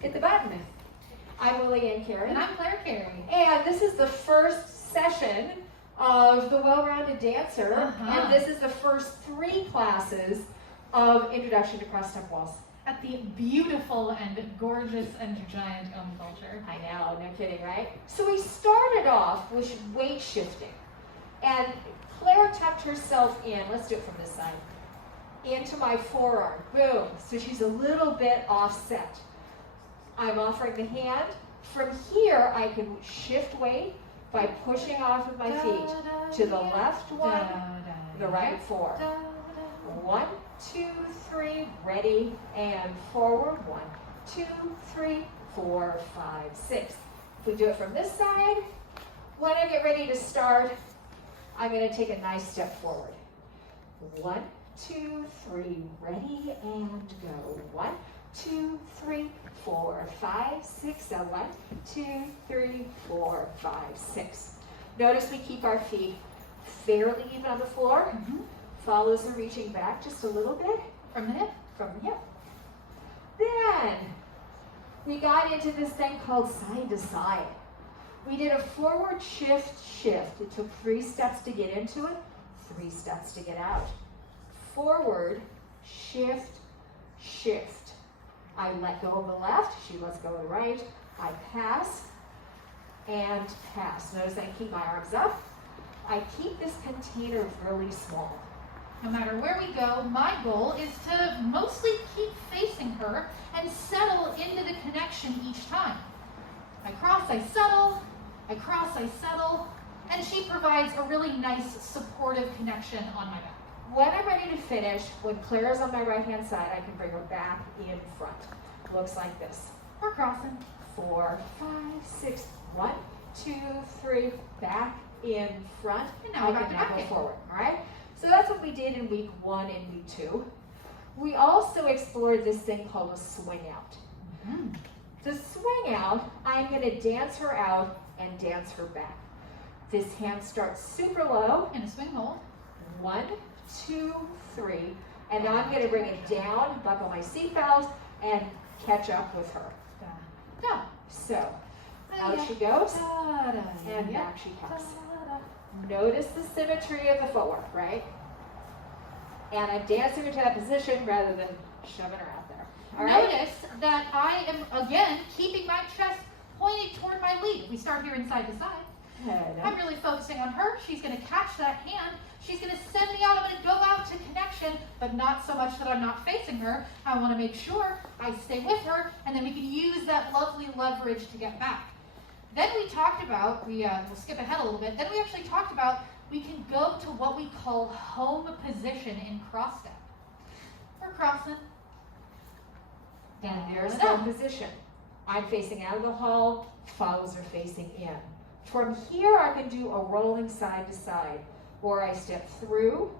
Hit the button. I'm Lilli and Carey. And I'm Carey. And this is the first session of the Well-Rounded Dancer. And this is the first 3 classes of Introduction to Cross-Step Waltz. At the beautiful and gorgeous and giant culture. I know, no kidding, right? So we started off with weight shifting. And Claire tucked herself in, let's do it from this side, into my forearm. Boom. So she's a little bit offset. I'm offering the hand. From here, I can shift weight by pushing off of my feet to the left 1, the right 4. 1, 2, 3, ready, and forward. 1, 2, 3, 4, 5, 6. If we do it from this side, when I get ready to start, I'm going to take a nice step forward. 1, 2, 3, ready, and go. 1, 2, 3, 4, 5, 6, 1, 2, 3, 4, 5, 6. Notice we keep our feet fairly even on the floor. Follows the reaching back just a little bit. From the hip? From the hip. Then we got into this thing called side to side. We did a forward shift. It took 3 steps to get into it, 3 steps to get out. Forward, shift. I let go of the left, she lets go of the right. I pass and pass. Notice I keep my arms up. I keep this container really small. No matter where we go, my goal is to mostly keep facing her and settle into the connection each time. I cross, I settle, I cross, I settle, and she provides a really nice supportive connection on my back. When I'm ready to finish, when Claire's on my right-hand side, I can bring her back in front. Looks like this. We're crossing. 4, 5, 6, 1, 2, 3, back in front. And now we're back to go back forward, all right? So that's what we did in week 1 and week 2. We also explored this thing called a swing out. The swing out, I'm going to dance her out and dance her back. This hand starts super low. In a swing hold. 1, 2, 3. And now I'm going to bring it down, buckle my seatbelt, and catch up with her. Go. So, out she goes, and back she comes. Notice the symmetry of the footwork, right? And I'm dancing her to that position rather than shoving her out there. All right? Notice that I am, again, keeping my chest pointed toward my lead. We start here inside to side. I'm really focusing on her. She's going to catch that hand. She's going to send me out. I'm going to go out to connection, but not so much that I'm not facing her. I want to make sure I stay with her, and then we can use that lovely leverage to get back. Then we talked about, we'll skip ahead a little bit, then we actually talked about we can go to what we call home position in cross step. We're crossing. And there's home position. I'm facing out of the hall, follows are facing in. From here, I can do a rolling side to side, or I step through,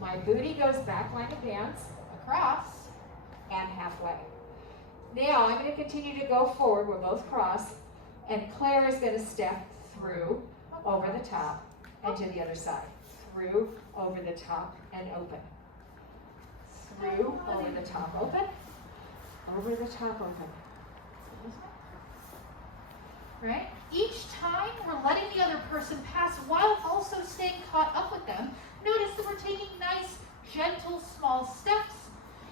my booty goes back line of dance, across, and halfway. Now, I'm going to continue to go forward, we're both cross, and Claire is going to step through, over the top, and to the other side. Through, over the top, and open. Through, over the top, open. Over the top, open. Right? Each time we're letting the other person pass while also staying caught up with them. Notice that we're taking nice, gentle, small steps,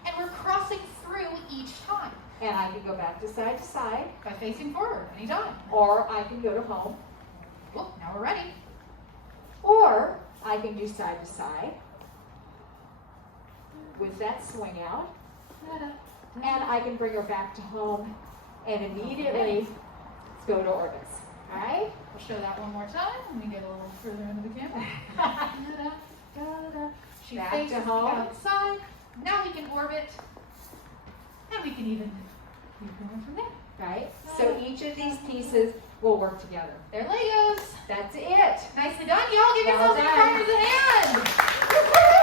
and we're crossing through each time. And I can go back to side By facing forward anytime. or I can go to home, Oh, now we're ready. or I can do side to side with that swing out, and I can bring her back to home and immediately go to orbits. All right? We'll show that one more time. Let me get a little further into the camera. She Back faces to home. outside. Now we can orbit, and we can even keep going from there. Right? So each of these pieces will work together. They're Legos. That's it. Nicely done. Y'all give Well yourselves done. a hand.